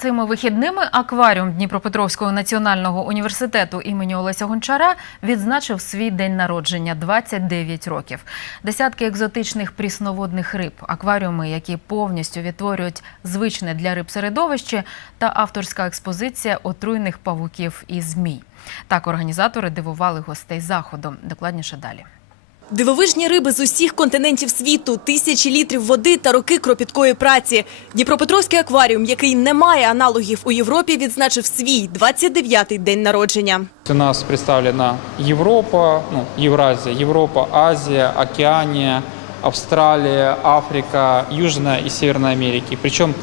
Цими вихідними акваріум Дніпропетровського національного університету імені Олеся Гончара відзначив свій день народження 29 років. Десятки екзотичних прісноводних риб, акваріуми, які повністю відтворюють звичне для риб середовище, та авторська експозиція отруйних павуків і змій. Так організатори дивували гостей заходу. Докладніше далі. Дивовижні риби з усіх континентів світу, тисячі літрів води та роки кропіткої праці. Дніпропетровський акваріум, який не має аналогів у Європі, відзначив свій 29-й день народження. У нас представлена Европа, ну, Евразия, Европа, Азия, Океания, Австралия, Африка, Южная и Северная Америки. Причем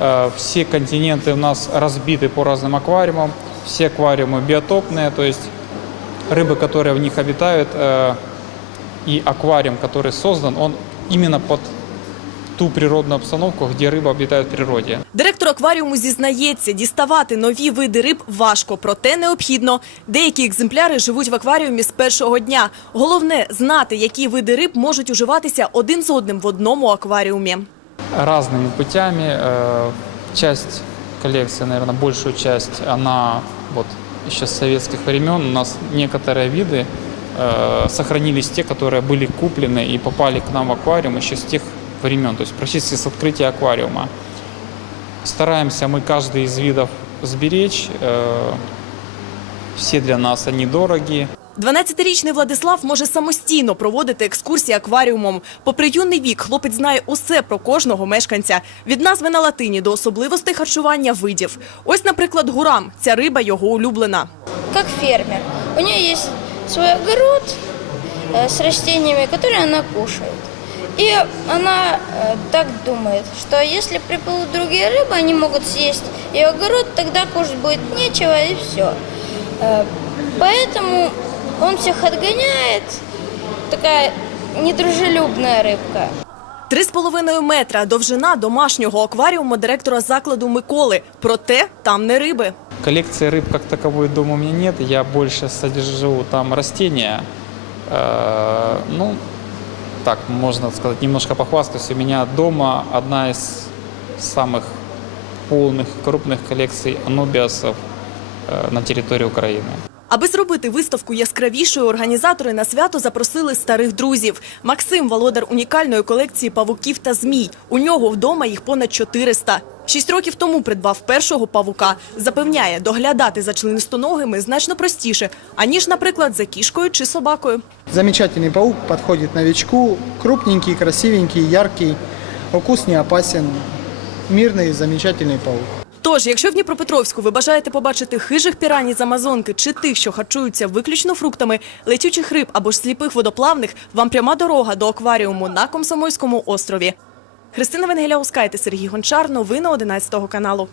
э, все континенты у нас разбиты по разным аквариумам. Все аквариумы биотопные, то есть рыбы, которые в них обитают, э, и аквариум, который создан, он именно под ту природную обстановку, где рыба обитает в природе. Директор акваріуму зізнається, діставати нові види риб важко, проте необхідно. Деякі екземпляри живуть в акваріумі з першого дня. Головне знати, які види риб можуть уживатися один з одним в одному акваріумі. разными путями. Э, Часть коллекции, наверное, большую часть, она вот еще с советских времен. У нас некоторые виды э, сохранились те, которые были куплены и попали к нам в аквариум еще с тех времен, то есть практически с открытия аквариума. Стараемся мы каждый из видов сберечь. э, Все для нас они дороги. 12-річний Владислав може самостійно проводити екскурсії акваріумом. Попри юний вік, хлопець знає усе про кожного мешканця. Від назви на латині до особливостей харчування видів. Ось, наприклад, гурам. Ця риба його улюблена. как фермер. У нее есть свой огород э, с растениями, которые она кушает. И она э, так думает, что если приплывут другие рыбы, они могут съесть ее огород, тогда кушать будет нечего и все. Поэтому он всех отгоняет. Такая недружелюбная рыбка. Три з половиною метра довжина домашнього акваріуму директора закладу Миколи. Проте там не риби. Коллекции рыб как таковой дома у меня нет. Я больше содержу там растения. Э, Ну, так, можно сказать, немножко похвастаюсь. У меня дома одна из самых полных, крупных коллекций анубиасов э, на территории Украины. Аби зробити виставку яскравішою, організатори на свято запросили старих друзів. Максим – володар унікальної колекції павуків та змій. У нього вдома їх понад 400. Шість років тому придбав першого павука. Запевняє, доглядати за членистоногими значно простіше, аніж, наприклад, за кішкою чи собакою. Замечательный паук подходит новичку. Крупненький, красивенький, яркий. Укус не опасен. Мирный, замечательный паук. Тож, якщо в Дніпропетровську ви бажаєте побачити хижих піраній з Амазонки чи тих, що харчуються виключно фруктами, летючих риб або ж сліпих водоплавних, вам пряма дорога до акваріуму на Комсомольському острові. Христина Венгеля Ускайте, Сергій Гончар. Новини 11 каналу.